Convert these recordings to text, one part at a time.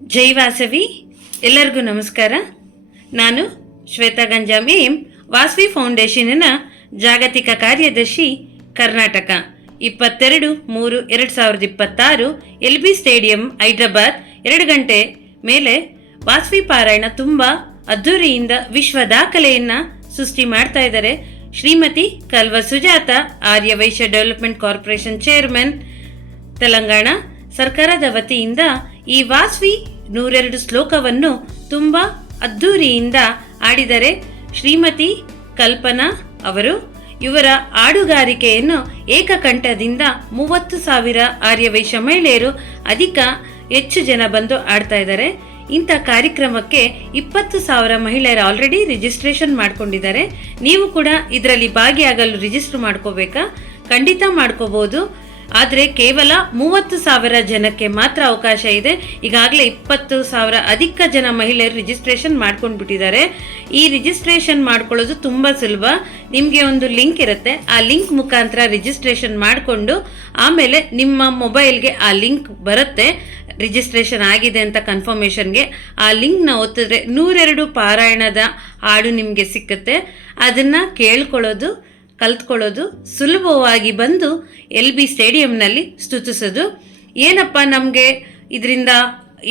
ಜೈ ವಾಸವಿ. ಎಲ್ಲರಿಗೂ ನಮಸ್ಕಾರ. ನಾನು ಶ್ವೇತಾ ಗಂಜಾಮಿ, ವಾಸವಿ ಫೌಂಡೇಶನ್ನ ಜಾಗತಿಕ ಕಾರ್ಯದರ್ಶಿ, ಕರ್ನಾಟಕ. 22/3/2026 LB stadium, Hyderabad. 2 ಗಂಟೆ ಮೇಲೆ ವಾಸವಿ ಪಾರಾಯಣ ತುಂಬ ಅದ್ದೂರಿಯಿಂದ ವಿಶ್ವ ದಾಖಲೆಯನ್ನು ಸೃಷ್ಟಿ ಮಾಡ್ತಾ ಇದ್ದಾರೆ. ಶ್ರೀಮತಿ ಕಲ್ವ ಸುಜಾತ, ಆರ್ಯ ವೈಶ್ಯ ಡೆವಲಪ್ಮೆಂಟ್ ಕಾರ್ಪೊರೇಷನ್ ಚೇರ್ಮನ್, ತೆಲಂಗಾಣ ಸರ್ಕಾರದ ವತಿಯಿಂದ ಈ ವಾಸವಿ 102 ಶ್ಲೋಕವನ್ನು ತುಂಬ ಅದ್ದೂರಿಯಿಂದ ಆಡಿದರೆ. ಶ್ರೀಮತಿ ಕಲ್ಪನಾ ಅವರು ಇವರ ಹಾಡುಗಾರಿಕೆಯನ್ನು ಏಕಕಂಠದಿಂದ 30,000 ಆರ್ಯವೈಶ್ಯ ಮಹಿಳೆಯರು ಹೆಚ್ಚು ಜನ ಬಂದು ಆಡ್ತಾ ಇದ್ದಾರೆ. ಇಂಥ ಕಾರ್ಯಕ್ರಮಕ್ಕೆ 20,000 ಮಹಿಳೆಯರು ಆಲ್ರೆಡಿ ರಿಜಿಸ್ಟ್ರೇಷನ್ ಮಾಡ್ಕೊಂಡಿದ್ದಾರೆ. ನೀವು ಕೂಡ ಇದರಲ್ಲಿ ಭಾಗಿಯಾಗಲು ರಿಜಿಸ್ಟರ್ ಮಾಡ್ಕೋಬೇಕಾ? ಖಂಡಿತ ಮಾಡ್ಕೋಬಹುದು. ಆದರೆ ಕೇವಲ 30,000 ಜನಕ್ಕೆ ಮಾತ್ರ ಅವಕಾಶ ಇದೆ. ಈಗಾಗಲೇ 20,000 ಅಧಿಕ ಜನ ಮಹಿಳೆಯರು ರಿಜಿಸ್ಟ್ರೇಷನ್ ಮಾಡ್ಕೊಂಡ್ಬಿಟ್ಟಿದ್ದಾರೆ. ಈ ರಿಜಿಸ್ಟ್ರೇಷನ್ ಮಾಡ್ಕೊಳ್ಳೋದು ತುಂಬ ಸುಲಭ. ನಿಮಗೆ ಒಂದು ಲಿಂಕ್ ಇರುತ್ತೆ, ಆ ಲಿಂಕ್ ಮುಖಾಂತರ ರಿಜಿಸ್ಟ್ರೇಷನ್ ಮಾಡಿಕೊಂಡು ಆಮೇಲೆ ನಿಮ್ಮ ಮೊಬೈಲ್ಗೆ ಆ ಲಿಂಕ್ ಬರುತ್ತೆ. ರಿಜಿಸ್ಟ್ರೇಷನ್ ಆಗಿದೆ ಅಂತ ಕನ್ಫರ್ಮೇಷನ್ಗೆ ಆ ಲಿಂಕ್ನ ಒತ್ತಿದ್ರೆ 102 ಪಾರಾಯಣದ ಹಾಡು ನಿಮಗೆ ಸಿಕ್ಕುತ್ತೆ. ಅದನ್ನು ಕೇಳ್ಕೊಳ್ಳೋದು, ಕಲ್ತ್ಕೊಳ್ಳೋದು, ಸುಲಭವಾಗಿ ಬಂದು LB ಸ್ಟೇಡಿಯಂನಲ್ಲಿ ಸ್ತುತಿಸೋದು. ಏನಪ್ಪ ನಮಗೆ ಇದರಿಂದ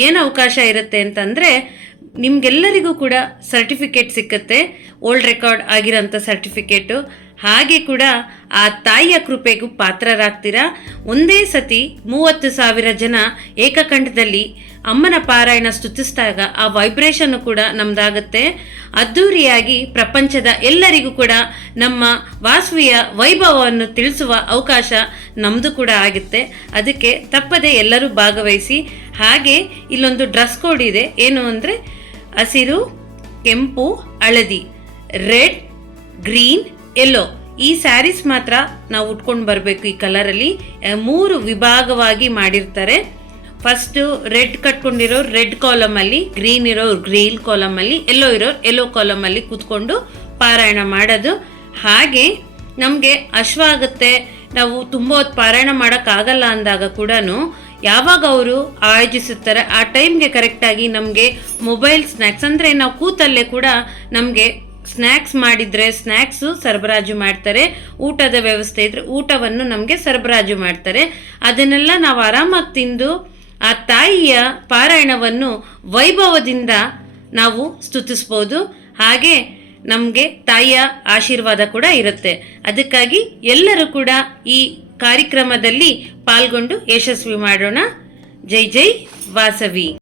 ಏನು ಅವಕಾಶ ಇರುತ್ತೆ ಅಂತಂದರೆ, ನಿಮಗೆಲ್ಲರಿಗೂ ಕೂಡ ಸರ್ಟಿಫಿಕೇಟ್ ಸಿಕ್ಕತ್ತೆ, ಓಲ್ಡ್ ರೆಕಾರ್ಡ್ ಆಗಿರೋಂಥ ಸರ್ಟಿಫಿಕೇಟು. ಹಾಗೆ ಕೂಡ ಆ ತಾಯಿಯ ಕೃಪೆಗೂ ಪಾತ್ರರಾಗ್ತೀರಾ. ಒಂದೇ ಸತಿ 30,000 ಜನ ಏಕಕಂಠದಲ್ಲಿ ಅಮ್ಮನ ಪಾರಾಯಣ ಸ್ತುತಿಸಿದಾಗ ಆ ವೈಬ್ರೇಷನ್ನು ಕೂಡ ನಮ್ದಾಗುತ್ತೆ. ಅದ್ಧೂರಿಯಾಗಿ ಪ್ರಪಂಚದ ಎಲ್ಲರಿಗೂ ಕೂಡ ನಮ್ಮ ವಾಸವಿಯ ವೈಭವವನ್ನು ತಿಳಿಸುವ ಅವಕಾಶ ನಮ್ಮದು ಕೂಡ ಆಗುತ್ತೆ. ಅದಕ್ಕೆ ತಪ್ಪದೆ ಎಲ್ಲರೂ ಭಾಗವಹಿಸಿ. ಹಾಗೆ ಇಲ್ಲೊಂದು ಡ್ರೆಸ್ ಕೋಡ್ ಇದೆ. ಏನು ಅಂದರೆ ಹಸಿರು, ಕೆಂಪು, ಹಳದಿ, ರೆಡ್, ಗ್ರೀನ್, ಯೆಲ್ಲೋ ಈ ಸ್ಯಾರೀಸ್ ಮಾತ್ರ ನಾವು ಉಟ್ಕೊಂಡು ಬರಬೇಕು. ಈ ಕಲರಲ್ಲಿ 3 ವಿಭಾಗವಾಗಿ ಮಾಡಿರ್ತಾರೆ. ಫಸ್ಟು ರೆಡ್ ಕಟ್ಕೊಂಡಿರೋ ರೆಡ್ ಕಾಲಮಲ್ಲಿ, ಗ್ರೀನ್ ಇರೋ ಗ್ರೀನ್ ಕಾಲಮಲ್ಲಿ, ಯೆಲ್ಲೋ ಇರೋ ಯೆಲ್ಲೋ ಕಾಲಮಲ್ಲಿ ಕೂತ್ಕೊಂಡು ಪಾರಾಯಣ ಮಾಡೋದು. ಹಾಗೆ ನಮಗೆ ಅಶ್ವ ಆಗುತ್ತೆ, ನಾವು ತುಂಬ ಹೊತ್ತು ಪಾರಾಯಣ ಮಾಡೋಕ್ಕಾಗಲ್ಲ ಅಂದಾಗ ಕೂಡ ಯಾವಾಗ ಅವರು ಆಯೋಜಿಸುತ್ತಾರೆ ಆ ಟೈಮ್ಗೆ ಕರೆಕ್ಟಾಗಿ ನಮಗೆ ಮೊಬೈಲ್ ಸ್ನ್ಯಾಕ್ಸ್, ಅಂದರೆ ನಾವು ಕೂತಲ್ಲೇ ಕೂಡ ನಮಗೆ ಸ್ನ್ಯಾಕ್ಸ್ ಮಾಡಿದರೆ ಸ್ನ್ಯಾಕ್ಸು ಸರಬರಾಜು ಮಾಡ್ತಾರೆ. ಊಟದ ವ್ಯವಸ್ಥೆ ಇದ್ದರೆ ಊಟವನ್ನು ನಮಗೆ ಸರಬರಾಜು ಮಾಡ್ತಾರೆ. ಅದನ್ನೆಲ್ಲ ನಾವು ಆರಾಮಾಗಿ ತಿಂದು ಆ ತಾಯಿಯ ಪಾರಾಯಣವನ್ನು ವೈಭವದಿಂದ ನಾವು ಸ್ತುತಿಸ್ಬೋದು. ಹಾಗೆ ನಮಗೆ ತಾಯಿಯ ಆಶೀರ್ವಾದ ಕೂಡ ಇರುತ್ತೆ. ಅದಕ್ಕಾಗಿ ಎಲ್ಲರೂ ಕೂಡ ಈ ಕಾರ್ಯಕ್ರಮದಲ್ಲಿ ಪಾಲ್ಗೊಂಡು ಯಶಸ್ವಿ ಮಾಡೋಣ. ಜೈ ಜೈ ವಾಸವಿ.